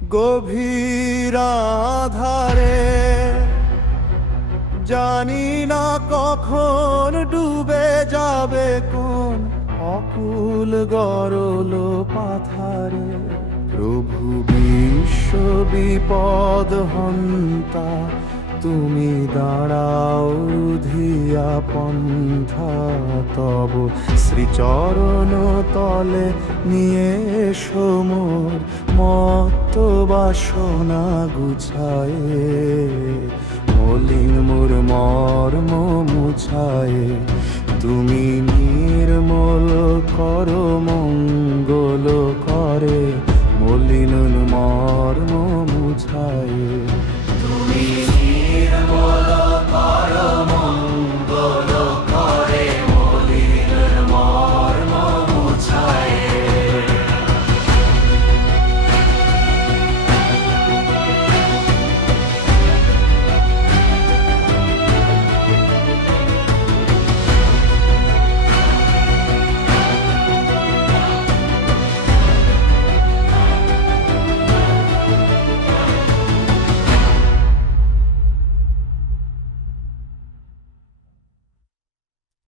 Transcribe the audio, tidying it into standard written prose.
গভীর আধারে জানি না কখন ডুবে যাবে কোন অকুল গরল পাথারে। প্রভু বিশ্ব বিপদ হন্তা, তুমি দাঁড়াও রুধিয়া পন্থা। তব শ্রীচরণ তলে নিয়ে এসো মোর মত্ত বাসনা গুছায়ে। মলিন মোর মর্ম মুছায়ে, তুমি নির্মল করো মঙ্গল করে। মলিন